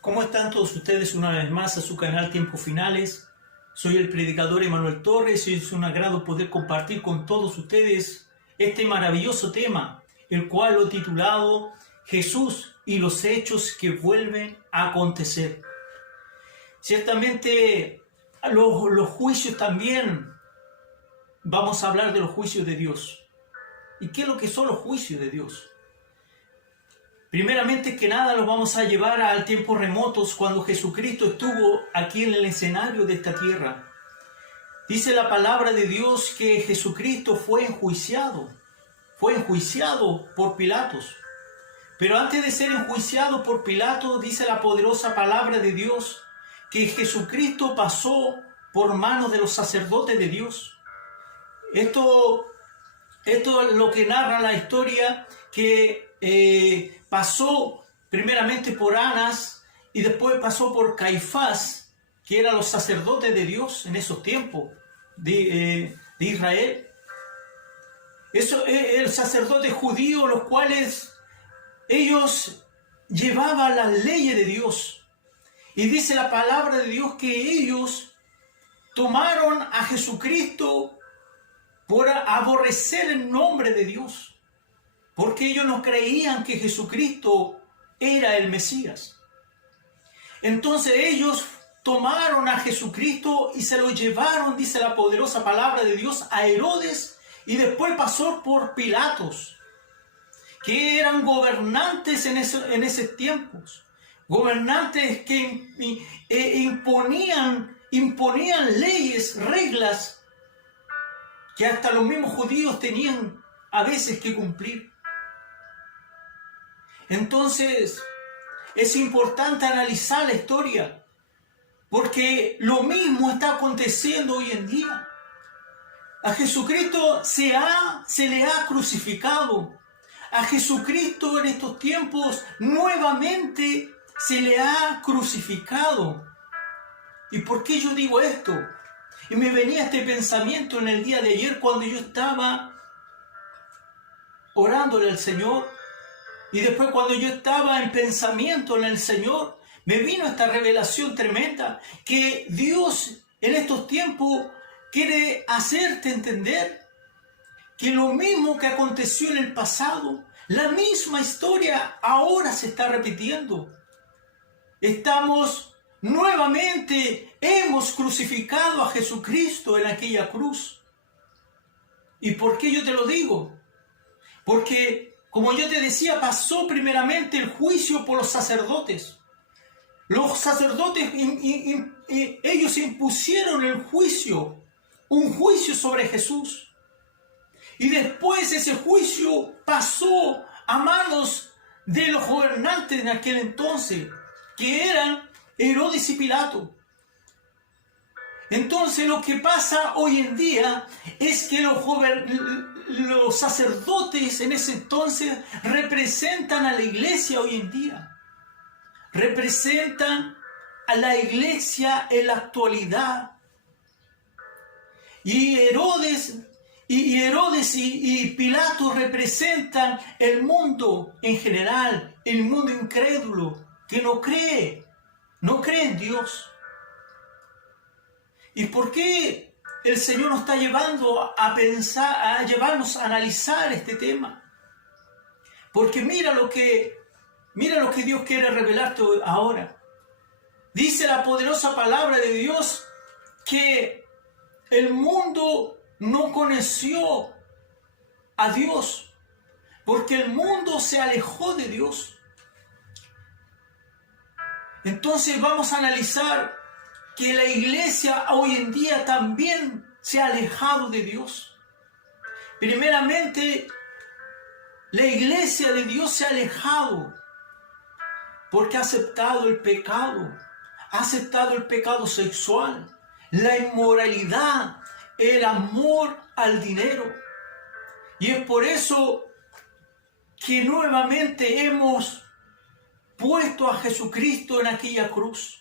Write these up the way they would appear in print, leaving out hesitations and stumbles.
¿Cómo están todos ustedes una vez más a su canal Tiempos Finales? Soy el predicador Emanuel Torres y es un agrado poder compartir con todos ustedes este maravilloso tema, el cual lo he titulado Jesús y los hechos que vuelven a acontecer. Ciertamente los juicios también, vamos a hablar de los juicios de Dios. ¿Y qué es lo que son los juicios de Dios? Primeramente que nada los vamos a llevar a tiempos remotos cuando Jesucristo estuvo aquí en el escenario de esta tierra. Dice la palabra de Dios que Jesucristo fue enjuiciado por Pilatos. Pero antes de ser enjuiciado por Pilatos, dice la poderosa palabra de Dios que Jesucristo pasó por manos de los sacerdotes de Dios. Esto es lo que narra la historia, que pasó primeramente por Anás y después pasó por Caifás, que eran los sacerdotes de Dios en esos tiempos de Israel. Eso el sacerdote judío, los cuales ellos llevaban las leyes de Dios. Y dice la palabra de Dios que ellos tomaron a Jesucristo por aborrecer el nombre de Dios, porque ellos no creían que Jesucristo era el Mesías. Entonces ellos tomaron a Jesucristo y se lo llevaron, dice la poderosa palabra de Dios, a Herodes, y después pasó por Pilatos, que eran gobernantes en esos tiempos, gobernantes que imponían leyes, reglas, que hasta los mismos judíos tenían a veces que cumplir. Entonces, es importante analizar la historia, porque lo mismo está aconteciendo hoy en día. A Jesucristo se le ha crucificado. A Jesucristo en estos tiempos nuevamente se le ha crucificado. ¿Y por qué yo digo esto? Y me venía este pensamiento en el día de ayer cuando yo estaba orándole al Señor, y después cuando yo estaba en pensamiento en el Señor, me vino esta revelación tremenda que Dios en estos tiempos quiere hacerte entender que lo mismo que aconteció en el pasado, la misma historia ahora se está repitiendo. Hemos crucificado a Jesucristo en aquella cruz. ¿Y por qué yo te lo digo? Porque, como yo te decía, pasó primeramente el juicio por los sacerdotes. Los sacerdotes, ellos impusieron el juicio, un juicio sobre Jesús. Y después ese juicio pasó a manos de los gobernantes en aquel entonces, que eran Herodes y Pilato. Entonces lo que pasa hoy en día es que los sacerdotes en ese entonces representan a la iglesia hoy en día. Representan a la iglesia en la actualidad. Y Herodes y Pilato representan el mundo en general, el mundo incrédulo, que no cree en Dios. ¿Y por qué el Señor nos está llevando a pensar, a llevarnos a analizar este tema? Porque mira lo que Dios quiere revelarte ahora. Dice la poderosa palabra de Dios que el mundo no conoció a Dios, porque el mundo se alejó de Dios. Entonces vamos a analizar que la iglesia hoy en día también se ha alejado de Dios. Primeramente, la iglesia de Dios se ha alejado porque ha aceptado el pecado sexual, la inmoralidad, el amor al dinero. Y es por eso que nuevamente hemos puesto a Jesucristo en aquella cruz.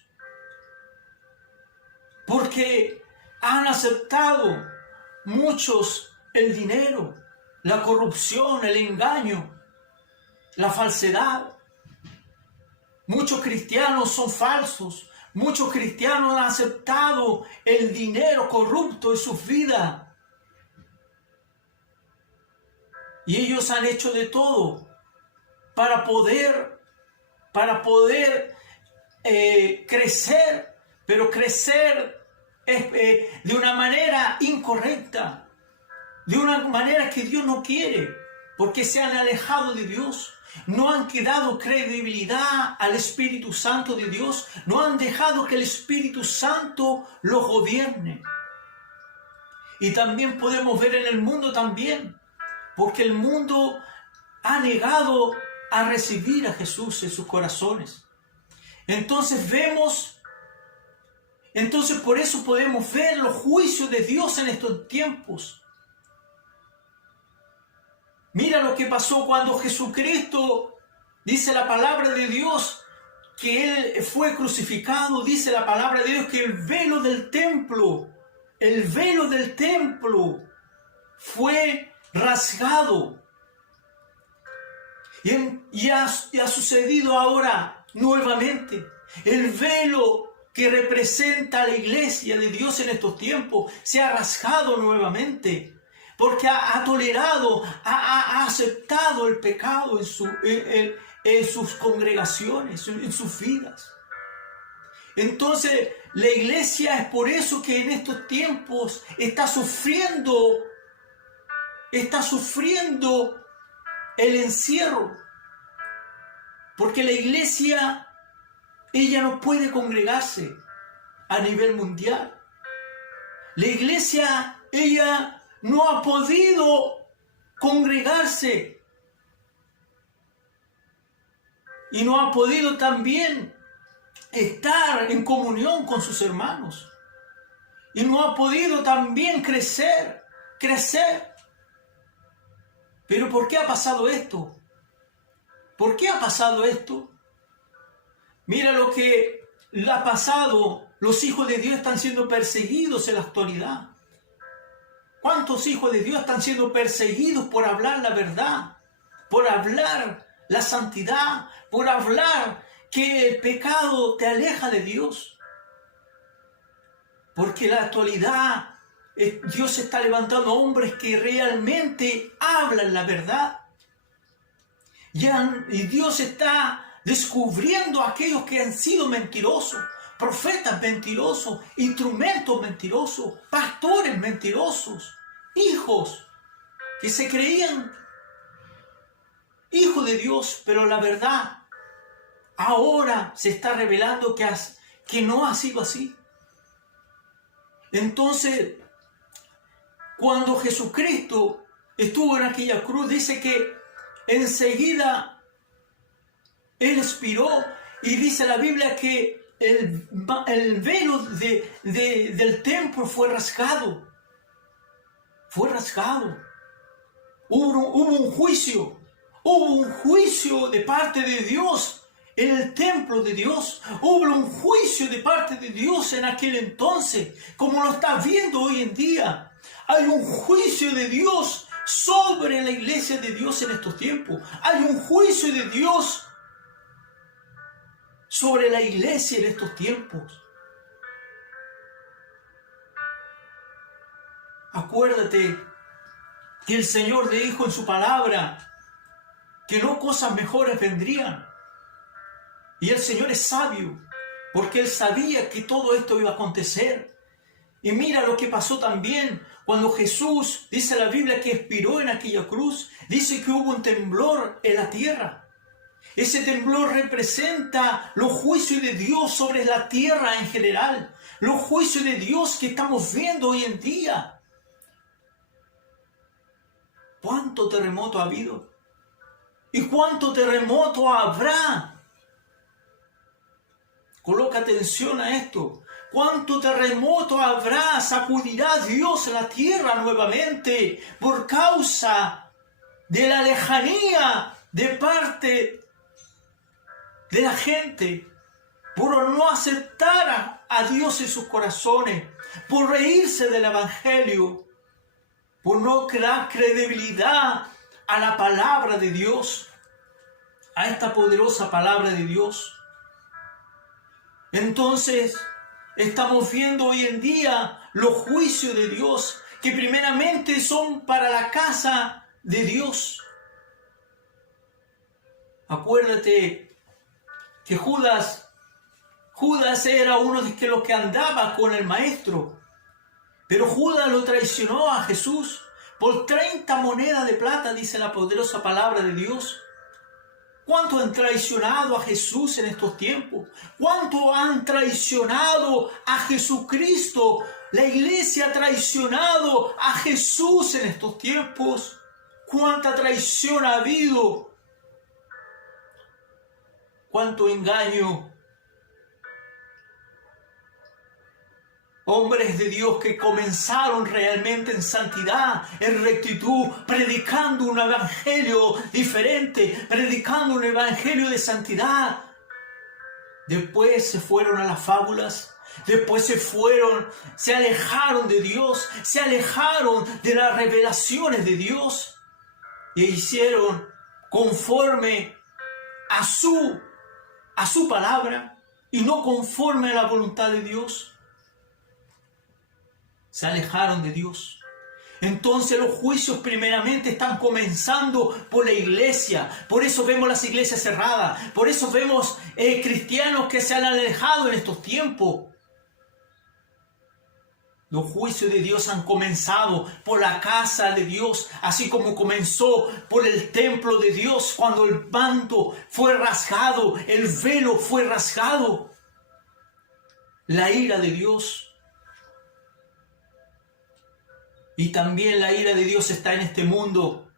Porque han aceptado muchos el dinero, la corrupción, el engaño, la falsedad. Muchos cristianos son falsos. Muchos cristianos han aceptado el dinero corrupto en sus vidas. Y ellos han hecho de todo para poder crecer, pero crecer de una manera incorrecta, de una manera que Dios no quiere, porque se han alejado de Dios, no han dado credibilidad al Espíritu Santo de Dios, no han dejado que el Espíritu Santo los gobierne. Y también podemos ver en el mundo también, porque el mundo ha negado a recibir a Jesús en sus corazones. Entonces por eso podemos ver los juicios de Dios en estos tiempos. Mira lo que pasó cuando Jesucristo, dice la palabra de Dios, que Él fue crucificado. Dice la palabra de Dios que el velo del templo fue rasgado. Y ha sucedido ahora nuevamente. El velo que representa a la iglesia de Dios en estos tiempos se ha rasgado nuevamente, porque ha tolerado, ha aceptado el pecado en sus congregaciones, en sus vidas. Entonces, la iglesia es por eso que en estos tiempos está sufriendo el encierro, porque la iglesia, ella no puede congregarse a nivel mundial. La iglesia, ella no ha podido congregarse y no ha podido también estar en comunión con sus hermanos, y no ha podido también crecer. Pero ¿por qué ha pasado esto? ¿Por qué ha pasado esto? Mira lo que ha pasado. Los hijos de Dios están siendo perseguidos en la actualidad. ¿Cuántos hijos de Dios están siendo perseguidos por hablar la verdad? Por hablar la santidad, por hablar que el pecado te aleja de Dios. Porque en la actualidad Dios está levantando hombres que realmente hablan la verdad. Y Dios está descubriendo a aquellos que han sido mentirosos, profetas mentirosos, instrumentos mentirosos, pastores mentirosos, hijos que se creían hijos de Dios, pero la verdad ahora se está revelando que no ha sido así. Entonces, cuando Jesucristo estuvo en aquella cruz, dice que enseguida Él expiró, y dice la Biblia que el velo del templo fue rasgado. Fue rasgado. Hubo un juicio de parte de Dios en el templo de Dios. Hubo un juicio de parte de Dios en aquel entonces, como lo estás viendo hoy en día. Hay un juicio de Dios sobre la iglesia de Dios en estos tiempos. Hay un juicio de Dios sobre la iglesia en estos tiempos. Acuérdate que el Señor le dijo en su palabra que no cosas mejores vendrían. Y el Señor es sabio, porque Él sabía que todo esto iba a acontecer. Y mira lo que pasó también cuando Jesús, dice la Biblia, que expiró en aquella cruz. Dice que hubo un temblor en la tierra. Ese temblor representa los juicios de Dios sobre la tierra en general, los juicios de Dios que estamos viendo hoy en día. ¿Cuánto terremoto ha habido? ¿Y cuánto terremoto habrá? Coloca atención a esto. ¿Cuánto terremoto habrá? ¿Sacudirá Dios la tierra nuevamente por causa de la lejanía de parte de la gente, por no aceptar a Dios en sus corazones, por reírse del Evangelio, por no dar credibilidad a la palabra de Dios, a esta poderosa palabra de Dios? Entonces, estamos viendo hoy en día los juicios de Dios, que primeramente son para la casa de Dios. Acuérdate que Judas era uno de los que andaba con el maestro, pero Judas lo traicionó a Jesús por 30 monedas de plata, dice la poderosa palabra de Dios. ¿Cuánto han traicionado a Jesús en estos tiempos? ¿Cuánto han traicionado a Jesucristo? La iglesia ha traicionado a Jesús en estos tiempos. ¿Cuánta traición ha habido? ¿Cuánto engaño? Hombres de Dios que comenzaron realmente en santidad, en rectitud, predicando un evangelio diferente, predicando un evangelio de santidad. Después se fueron a las fábulas, después se alejaron de Dios, se alejaron de las revelaciones de Dios e hicieron conforme a su palabra y no conforme a la voluntad de Dios. Se alejaron de Dios. Entonces los juicios primeramente están comenzando por la iglesia. Por eso vemos las iglesias cerradas. Por eso vemos cristianos que se han alejado en estos tiempos. Los juicios de Dios han comenzado por la casa de Dios, así como comenzó por el templo de Dios cuando el manto fue rasgado, el velo fue rasgado. La ira de Dios. Y también la ira de Dios está en este mundo.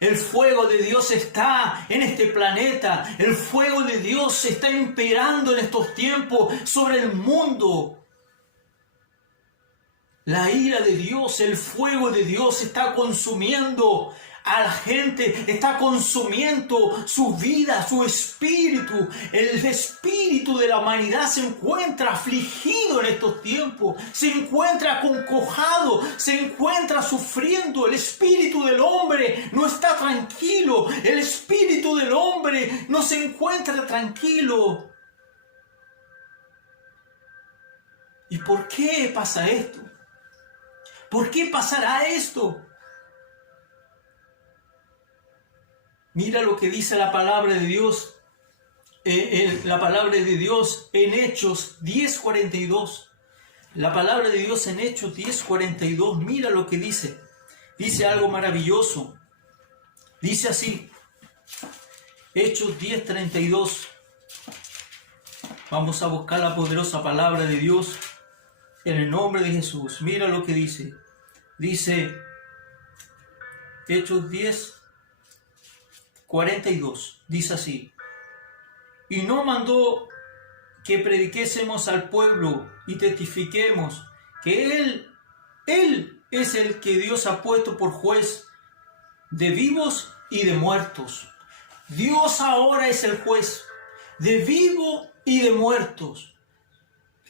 El fuego de Dios está en este planeta. El fuego de Dios está imperando en estos tiempos sobre el mundo. La ira de Dios, el fuego de Dios está consumiendo a la gente, está consumiendo su vida, su espíritu. El espíritu de la humanidad se encuentra afligido en estos tiempos, se encuentra acongojado, se encuentra sufriendo. El espíritu del hombre no está tranquilo, el espíritu del hombre no se encuentra tranquilo. ¿Y por qué pasa esto? ¿Por qué pasará esto? Mira lo que dice la palabra de Dios, la palabra de Dios en Hechos 10:42. La palabra de Dios en Hechos 10:42, mira lo que dice. Dice algo maravilloso. Dice así, Hechos 10:32. Vamos a buscar la poderosa palabra de Dios en el nombre de Jesús. Mira lo que dice. Dice Hechos 10:42, dice así: y no mandó que prediquésemos al pueblo y testifiquemos que Él es el que Dios ha puesto por juez de vivos y de muertos. Dios ahora es el juez de vivos y de muertos.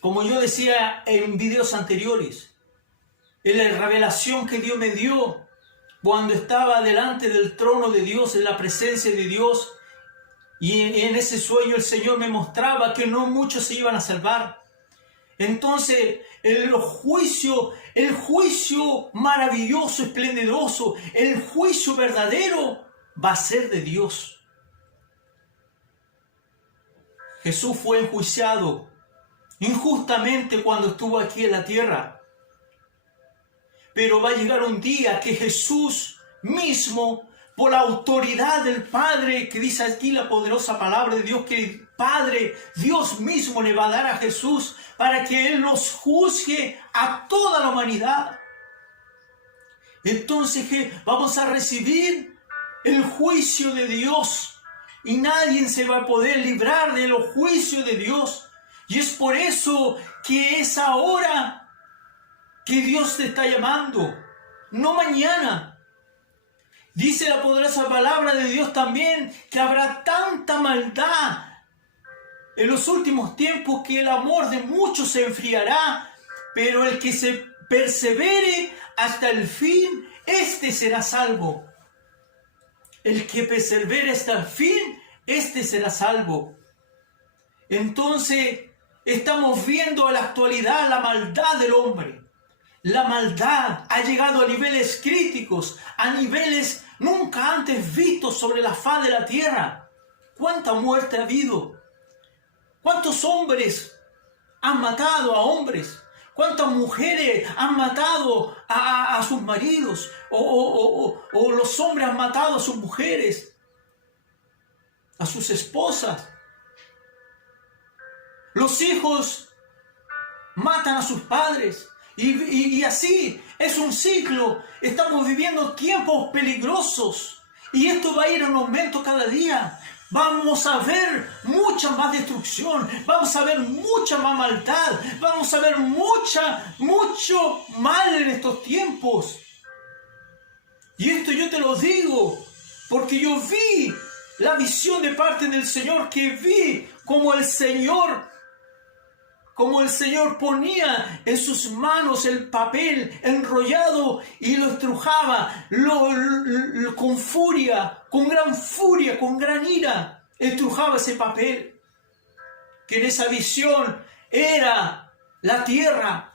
Como yo decía en videos anteriores, en la revelación que Dios me dio cuando estaba delante del trono de Dios, en la presencia de Dios, y en ese sueño el Señor me mostraba que no muchos se iban a salvar. Entonces el juicio maravilloso, esplendoroso, el juicio verdadero va a ser de Dios. Jesús fue enjuiciado injustamente cuando estuvo aquí en la tierra. Pero va a llegar un día que Jesús mismo, por la autoridad del Padre, que dice aquí la poderosa palabra de Dios, que el Padre, Dios mismo le va a dar a Jesús para que Él nos juzgue a toda la humanidad. Entonces vamos a recibir el juicio de Dios y nadie se va a poder librar de los juicios de Dios. Y es por eso que es ahora que Dios te está llamando, no mañana. Dice la poderosa palabra de Dios también que habrá tanta maldad en los últimos tiempos que el amor de muchos se enfriará, pero el que se persevere hasta el fin, este será salvo. El que persevere hasta el fin, este será salvo. Entonces, Estamos viendo en la actualidad la maldad del hombre. La maldad ha llegado a niveles críticos, a niveles nunca antes vistos sobre la faz de la tierra. ¿Cuánta muerte ha habido? ¿Cuántos hombres han matado a hombres? ¿Cuántas mujeres han matado a sus maridos? O los hombres han matado a sus mujeres, a sus esposas. Los hijos matan a sus padres. Y así es un ciclo. Estamos viviendo tiempos peligrosos. Y esto va a ir en aumento cada día. Vamos a ver mucha más destrucción. Vamos a ver mucha más maldad. Vamos a ver mucho mal en estos tiempos. Y esto yo te lo digo porque yo vi la visión de parte del Señor, que vi como el Señor ponía en sus manos el papel enrollado y lo estrujaba con furia, con gran ira, estrujaba ese papel, que en esa visión era la tierra.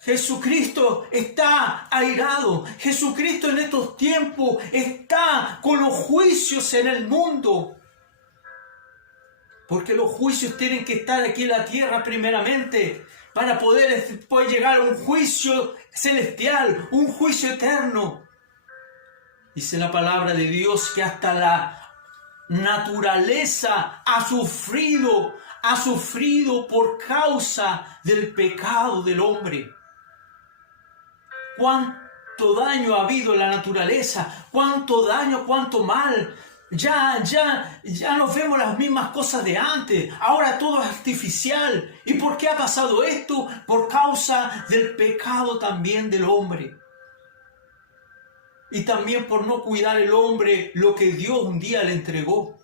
Jesucristo está airado. Jesucristo en estos tiempos está con los juicios en el mundo. Porque los juicios tienen que estar aquí en la tierra primeramente, para poder después llegar a un juicio celestial, un juicio eterno. Dice la palabra de Dios que hasta la naturaleza ha sufrido por causa del pecado del hombre. Cuánto daño ha habido en la naturaleza, cuánto daño, cuánto mal. Ya no vemos las mismas cosas de antes. Ahora todo es artificial. ¿Y por qué ha pasado esto? Por causa del pecado también del hombre. Y también por no cuidar el hombre lo que Dios un día le entregó.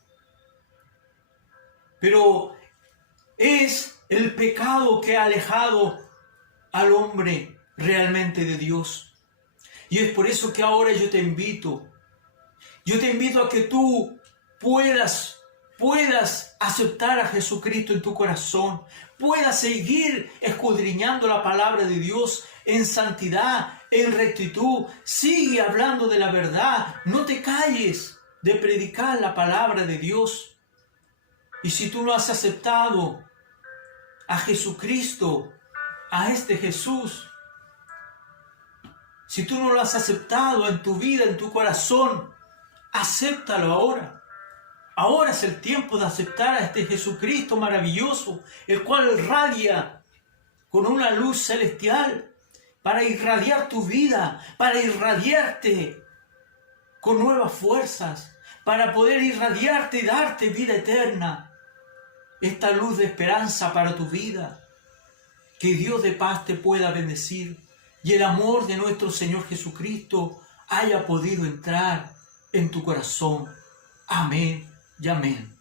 Pero es el pecado que ha alejado al hombre realmente de Dios. Y es por eso que ahora yo te invito a que tú puedas aceptar a Jesucristo en tu corazón, puedas seguir escudriñando la palabra de Dios en santidad, en rectitud. Sigue hablando de la verdad, no te calles de predicar la palabra de Dios. Y si tú no has aceptado a Jesucristo, a este Jesús, si tú no lo has aceptado en tu vida, en tu corazón, acéptalo ahora. Ahora es el tiempo de aceptar a este Jesucristo maravilloso, el cual irradia con una luz celestial para irradiar tu vida, para irradiarte con nuevas fuerzas, para poder irradiarte y darte vida eterna. Esta luz de esperanza para tu vida. Que Dios de paz te pueda bendecir y el amor de nuestro Señor Jesucristo haya podido entrar en tu corazón. Amén y amén.